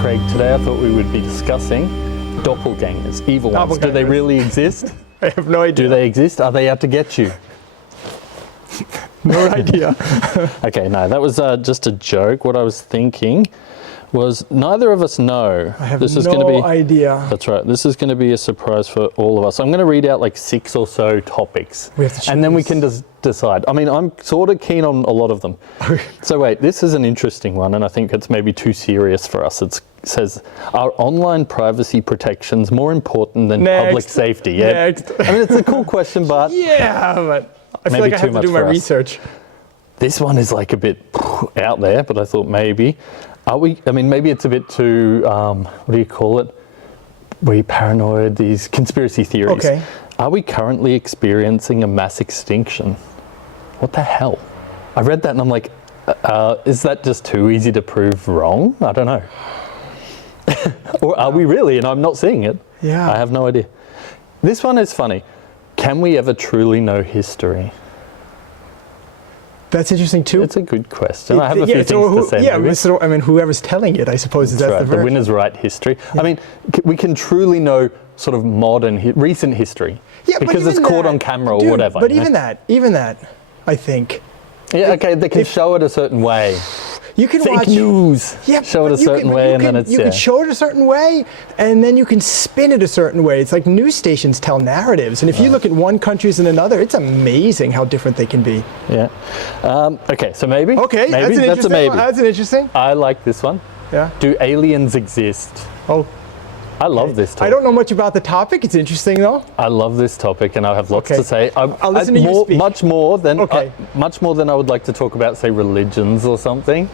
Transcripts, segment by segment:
Craig, today I thought we would be discussing doppelgangers, evil ones. Do they really exist? I have no idea. Do they exist? Are they out to get you? No idea. Okay, no, that was just a joke. What I was thinking was neither of us know. I have no idea. That's right. This is going to be a surprise for all of us. I'm going to read out like 6 or so topics. We have to choose. And then we can decide. I mean, I'm sort of keen on a lot of them. So wait, this is an interesting one, and I think it's maybe too serious for us. It says, are online privacy protections more important than public safety? Yeah. Next. I mean, it's a cool question, but Yeah, but I feel like I have to do my research. this one is like a bit out there, but I thought maybe. Maybe it's a bit too, what do you call it? Were you paranoid? These conspiracy theories. Okay. Are we currently experiencing a mass extinction? What the hell? I read that and I'm like, is that just too easy to prove wrong? I don't know. Or are we really? And I'm not seeing it. Yeah. I have no idea. This one is funny. Can we ever truly know history? That's interesting too. It's a good question. I have a few things to say. Yeah, maybe. so, I mean, whoever's telling it, I suppose, that's right. the version. The winners write history. Yeah. I mean, we can truly know sort of recent history. Yeah, because it's caught on camera or whatever. But even that, I think. Yeah, okay, they can show it a certain way. You can Fake watch news. Yeah, show it a certain way, and then it's you can show it a certain way, and then you can spin it a certain way. It's like news stations tell narratives, and if you look at one country's and another, it's amazing how different they can be. Yeah. Okay, so maybe. Okay, maybe that's a maybe. That's an interesting. I like this one. Yeah. Do aliens exist? Oh. I love this topic. I don't know much about the topic. It's interesting though. I love this topic, and I have lots to say. I'll listen to you speak. Much more than I would like to talk about, say, religions or something.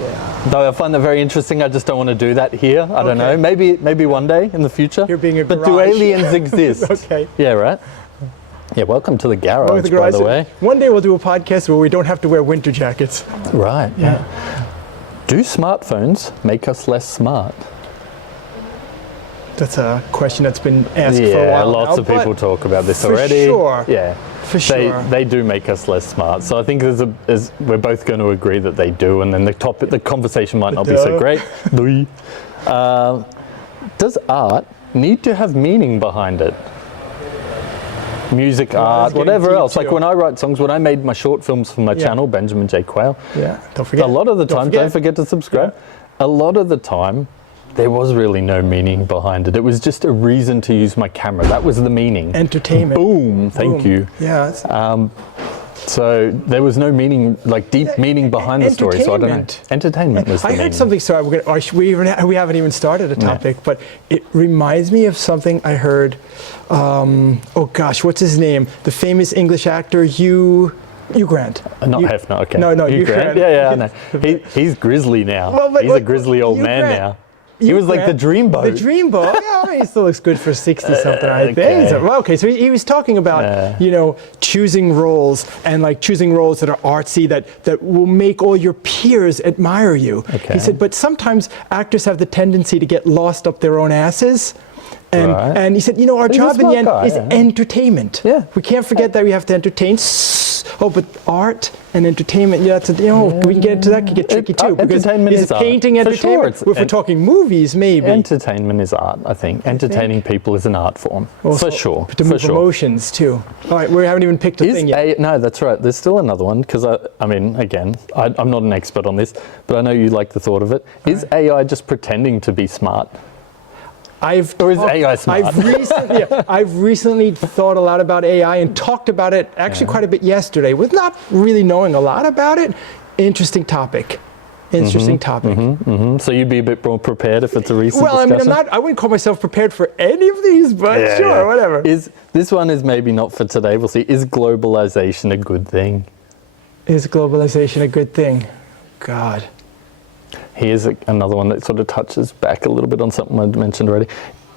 Yeah. Though I find that very interesting, I just don't want to do that here. I don't know. Maybe one day in the future. You're being a But garage. do aliens exist? Okay. Yeah, right. Yeah, welcome to the garage, by the way. One day we'll do a podcast where we don't have to wear winter jackets. Right. Yeah. Do smartphones make us less smart? That's a question that's been asked for a while. Yeah, lots of people talk about this already. For sure. Yeah. For sure. They do make us less smart. So I think we're both going to agree that they do, and then the conversation might not be so great. Does art need to have meaning behind it? Music, art, whatever else. Like when I write songs, when I made my short films for my channel, Benjamin J. Quayle. Yeah, don't forget. A lot of the time, don't forget to subscribe. Yeah. A lot of the time, there was really no meaning behind it. It was just a reason to use my camera. That was the meaning. Entertainment. Boom. Thank you. Yeah. So there was no meaning, like deep meaning behind the story. So I don't know. Entertainment was the meaning. I heard something. Sorry, we haven't even started a topic, but it reminds me of something I heard. Oh gosh, what's his name? The famous English actor Hugh Grant. Not Hefner. Okay. No, Hugh Grant. Yeah, I know. He's grizzly now. He's a grizzly old man now. He was like the dreamboat. The dreamboat. Yeah, he still looks good for 60-something, I think. So he was talking about, choosing roles and like choosing roles that are artsy, that will make all your peers admire you. Okay. He said, but sometimes actors have the tendency to get lost up their own asses. And he said, our job in the end is entertainment. Yeah. We can't forget that we have to entertain. But art and entertainment, we can get into that, could get tricky too. Because entertainment is painting art. entertainment? For sure, if we're talking movies, maybe. Entertainment is art, I think. Entertaining people is an art form. Also, for sure. To move emotions too. All right, we haven't even picked a thing yet. No, that's right. There's still another one, because again, I'm not an expert on this, but I know you like the thought of it. Is AI just pretending to be smart? Or is AI smart? I've recently thought a lot about AI and talked about it actually quite a bit yesterday with not really knowing a lot about it. Interesting topic. So you'd be a bit more prepared if it's a recent discussion? I wouldn't call myself prepared for any of these, but whatever. This one is maybe not for today. We'll see. Is globalization a good thing? Is globalization a good thing? God. Here's another one that sort of touches back a little bit on something I mentioned already.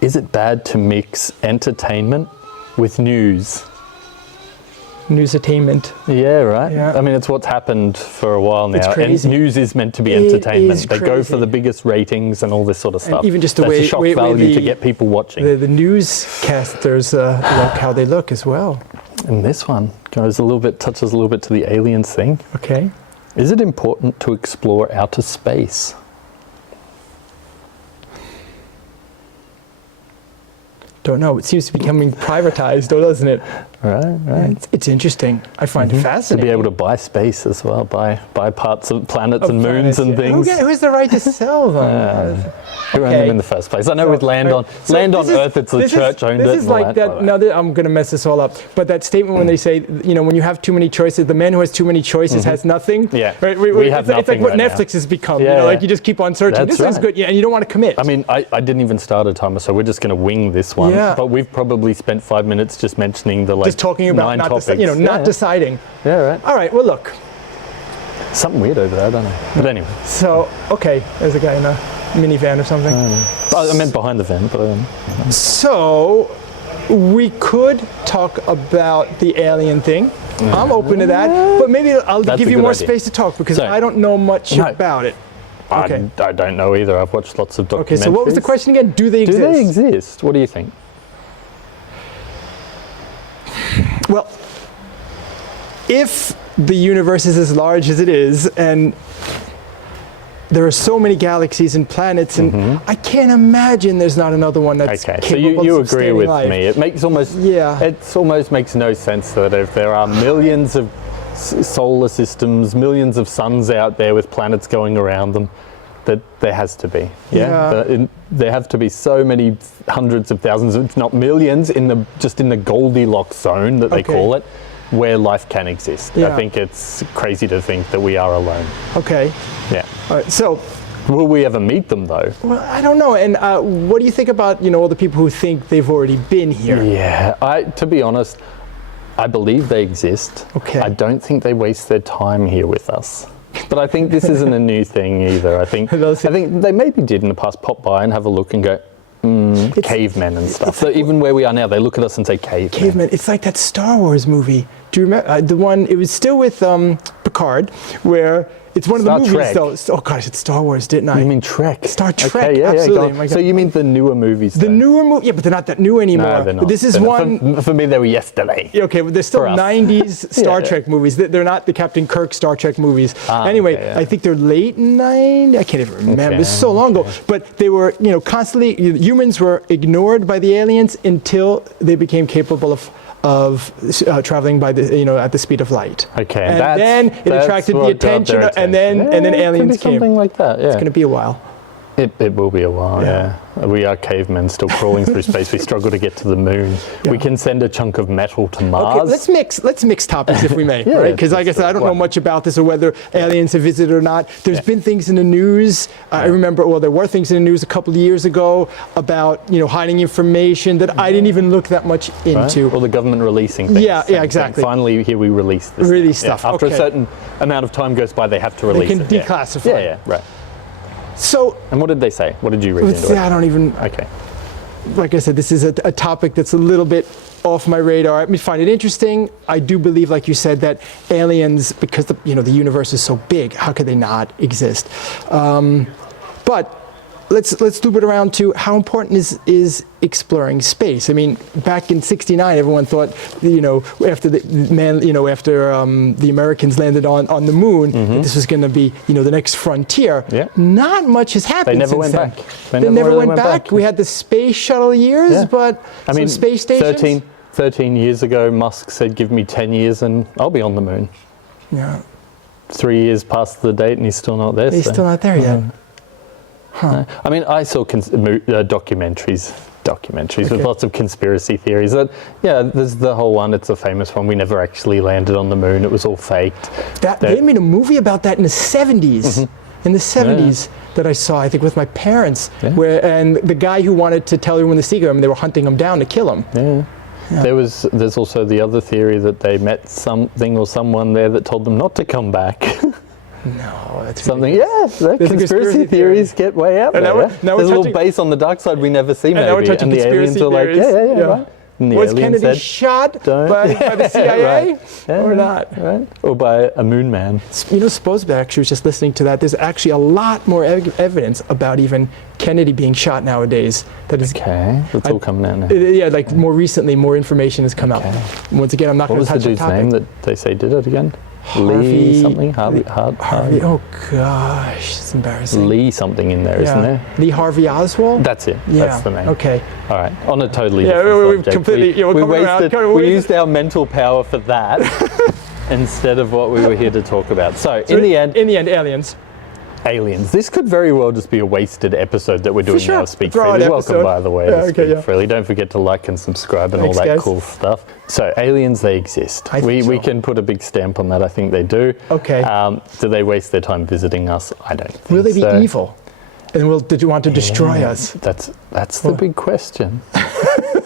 Is it bad to mix entertainment with news? Newsatainment. Yeah, right? Yeah. I mean, it's what's happened for a while now. It's crazy. And news is meant to be entertainment. They go crazy. for the biggest ratings and all this sort of stuff. And even just the That's way, a shock value to get people watching. The newscasters look how they look as well. And this one touches a little bit to the aliens thing. Okay. Is it important to explore outer space? Don't know. It seems to be becoming privatized, though, doesn't it? Right. It's interesting. I find it To fascinating. be able to buy space as well, buy parts of planets and moons and things. Who has the right to sell them? Who owned them in the first place? I know with land on Earth, it's the church owned it. This is and all like that. Now I'm going to mess this all up. But that statement when they say, when you have too many choices, the man who has too many choices has nothing. Yeah. Right? We have it's like nothing what right Netflix now. has become. Yeah, Like you just keep on searching. That's This is right. good. Yeah, and you don't want to commit. I mean, I didn't even start a timer, so we're just going to wing this one. Yeah. But we've probably spent 5 minutes just mentioning the just talking about 9 not, topics. not deciding. Yeah, right. All right. Well, look. Something weird over there, I don't know. But anyway. So, okay, there's a guy in a minivan or something. I meant behind the van, but So, we could talk about the alien thing. I'm open to that, but maybe I'll That's give a you good more idea. space to talk because So- I don't know much No. about it. Okay. I don't know either. I've watched lots of documentaries. Okay, so what was the question again? Do they exist? Do they exist? What do you think? Well, if the universe is as large as it is, and there are so many galaxies and planets, and I can't imagine there's not another one that's Okay, so capable you of agree sustaining with life. me. It makes almost it almost makes no sense that if there are millions of solar systems, millions of suns out there with planets going around them, that there has to be. There have to be so many hundreds of thousands, if not millions, in the Goldilocks zone that they call it, where life can exist. Yeah. I think it's crazy to think that we are alone. Okay. Yeah. All right. So, Will we ever meet them though? well, I don't know. And what do you think about all the people who think they've already been here? Yeah. To be honest, I believe they exist. Okay. I don't think they waste their time here with us. But I think this isn't a new thing either. I think they maybe did in the past pop by and have a look and go, cavemen and stuff. So even where we are now, they look at us and say cavemen. Cavemen. It's like that Star Wars movie. Do you remember the one? It was still with Picard, where it's one of the Star movies Trek. though. Oh gosh, it's Star Wars, didn't I? You mean Trek? Star Trek, Okay, yeah, absolutely. go Oh on. my God. So you mean the newer movies? The newer movie, yeah, but they're not that new anymore. No, they're not. This is They're one. not. For me, they were yesterday. Yeah, okay, but they're still For us. 90s Star Yeah. Trek movies. They're not the Captain Kirk Star Trek movies. Anyway, okay, yeah. I think they're late 90s. I can't even remember. It's so long ago. But they were, constantly, humans were ignored by the aliens until they became capable of traveling by at the speed of light. Okay, and then it attracted the attention, and then aliens came. Something like that. Yeah. It's going to be a while. It will be a while, yeah. We are cavemen still crawling through space. We struggle to get to the moon. Yeah. We can send a chunk of metal to Mars. Okay, let's mix topics if we may, right? Because like I said, I don't know much about this or whether aliens have visited or not. There's been things in the news. I remember, there were things in the news a couple of years ago about hiding information that I didn't even look that much into. Right? Or the government releasing things. Yeah, Same exactly. thing. Finally, here we release this. Release now. stuff, Yeah. After okay. a certain amount of time goes by, they have to release can it. declassify. Yeah, right. So, And what did they say? What did you read into it? I don't even. Okay. Like I said, this is a topic that's a little bit off my radar. I find it interesting. I do believe, like you said, that aliens, because the universe is so big, how could they not exist? But let's loop it around to how important is exploring space. I mean, back in '69, everyone thought, after the Americans landed on the moon, that this was going to be, the next frontier. Yeah. Not much has happened. They never since went then. back. They never really went back. We had the space shuttle years, but some space stations. 13 years ago, Musk said, give me 10 years and I'll be on the moon. Yeah. 3 years past the date and he's still not there. He's still not there yet. I mean, I saw documentaries with lots of conspiracy theories. There's the whole one, it's a famous one, we never actually landed on the moon, it was all faked. They made a movie about that in the 70s. In the 70s that I saw, I think with my parents, and the guy who wanted to tell everyone the secret, they were hunting him down to kill him. Yeah. There's also the other theory that they met something or someone there that told them not to come back. No, that's Something, ridiculous. conspiracy theories get way out there. now There's a we're little base on the dark side we never see, maybe. now we're touching the aliens conspiracy are like, theories. right. And the Was alien Kennedy said, shot "Don't." by the CIA Right. or not? Right? Or by a moon man. Supposedly, actually, was just listening to that. There's actually a lot more evidence about even Kennedy being shot nowadays. That is Okay, that's all coming out now. like more recently, more information has come out. Once again, I'm not What going was to the touch on dude's topic. name that they say did it again? Lee something? Harvey. Harvey. Oh gosh, it's embarrassing. Lee something in there, not there? Lee Harvey Oswald. That's it. Yeah. That's the name. Okay. All right. On a totally Yeah, different we subject. completely. We used our mental power for that instead of what we were here to talk about. So in the end, aliens. Aliens. This could very well just be a wasted episode that we're doing sure. now. Speak Broad Freely. episode. Welcome, by the way. Yeah, to okay, Speak Freely. Don't forget to like and subscribe and Thanks, all that guys. cool stuff. So aliens, they exist. I think We so. can put a big stamp on that. I think they do. Okay. Do they waste their time visiting us? I don't think Will they be so. evil? And did you want to destroy us? That's the big question.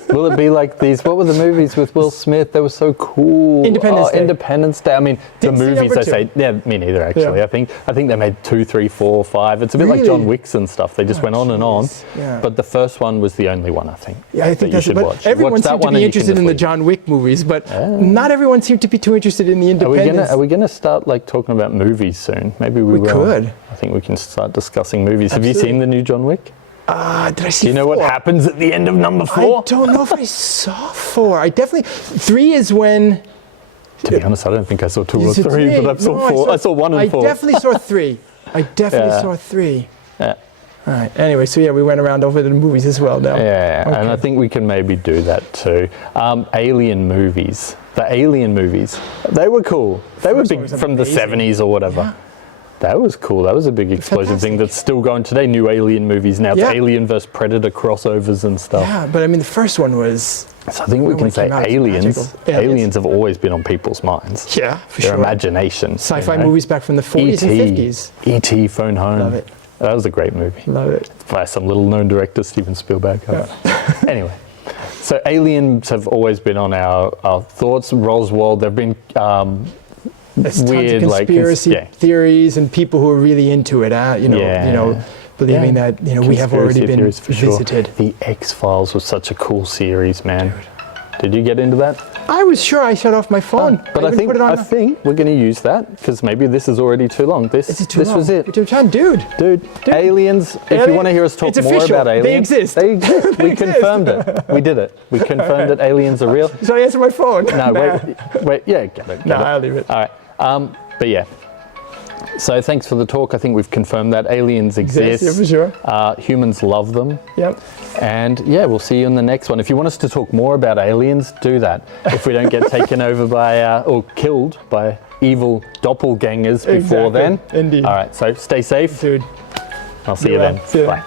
Will it be like these? What were the movies with Will Smith? They were so cool. Independence Day. Independence Day. I mean, Didn't the see movies. number I two. say, yeah, me neither. Actually, Yeah. I think they made 2, 3, 4, 5. It's a bit like Really? John Wick's and stuff. They just went on and on. jeez. Yeah. But the first one was the only one, I think. Yeah, I think that that's you should but watch. everyone Watch that seemed to one be and you can interested just in the leave. John Wick movies, but not everyone seemed to be too interested in the Independence. Are we gonna start like talking about movies soon? Maybe we will. could. I think we can start discussing movies. Have you Absolutely. seen the new John Wick? Did I see Do you know what 4? happens at the end of number 4? I don't know if I saw 4. I definitely 3 is when. To be honest, I don't think I saw 2 or Is it 3, but I saw No, 4. I saw 1 and 4. I definitely saw 3. I definitely Yeah. saw 3. Yeah. All right. Anyway, so yeah, we went around over the movies as well now. Yeah, and Okay. I think we can maybe do that too. Alien movies. The Alien movies. They were cool. They were First one big was from the amazing. 70s or whatever. Yeah. That was cool. That was a big explosive thing fantastic. that's still going today. New Alien movies now. It's Yeah. Alien versus Predator crossovers and stuff. Yeah, but I mean, the first one was. So I think we When can it say came out, it was aliens. magical. Aliens have always been on people's minds. Yeah, for Their sure. imagination. Sci-fi movies back from the 40s and 50s. E.T. Phone Home. Love it. That was a great movie. Love it. By some little known director, Steven Spielberg. Anyway, so aliens have always been on our thoughts. Roswell, they've been There's weird, tons of like, conspiracy theories and people who are really into it. Believing that we have already Conspiracy been theories for sure. visited. The X-Files was such a cool series, man. Did you get into that? I was sure I shut off my phone. But I even think put it on. I think we're going to use that because maybe this is already too long. Is it too this long? was it. Too long? Dude. Aliens. If you Alien- want to hear us talk it's more official. about aliens, They exist. They exist. They We exist. confirmed it. We did it. We confirmed that aliens are real. So I answer my phone. No, Nah. wait. Yeah, get it. No, I'll leave it. All right. But yeah. So thanks for the talk. I think we've confirmed that aliens exist. Yeah, for sure. Humans love them. Yep. And yeah, we'll see you in the next one. If you want us to talk more about aliens, do that. If we don't get taken over by or killed by evil doppelgangers before Exactly. then. Indeed. All right. So stay safe. Dude. I'll see you well. then. See you then. Bye.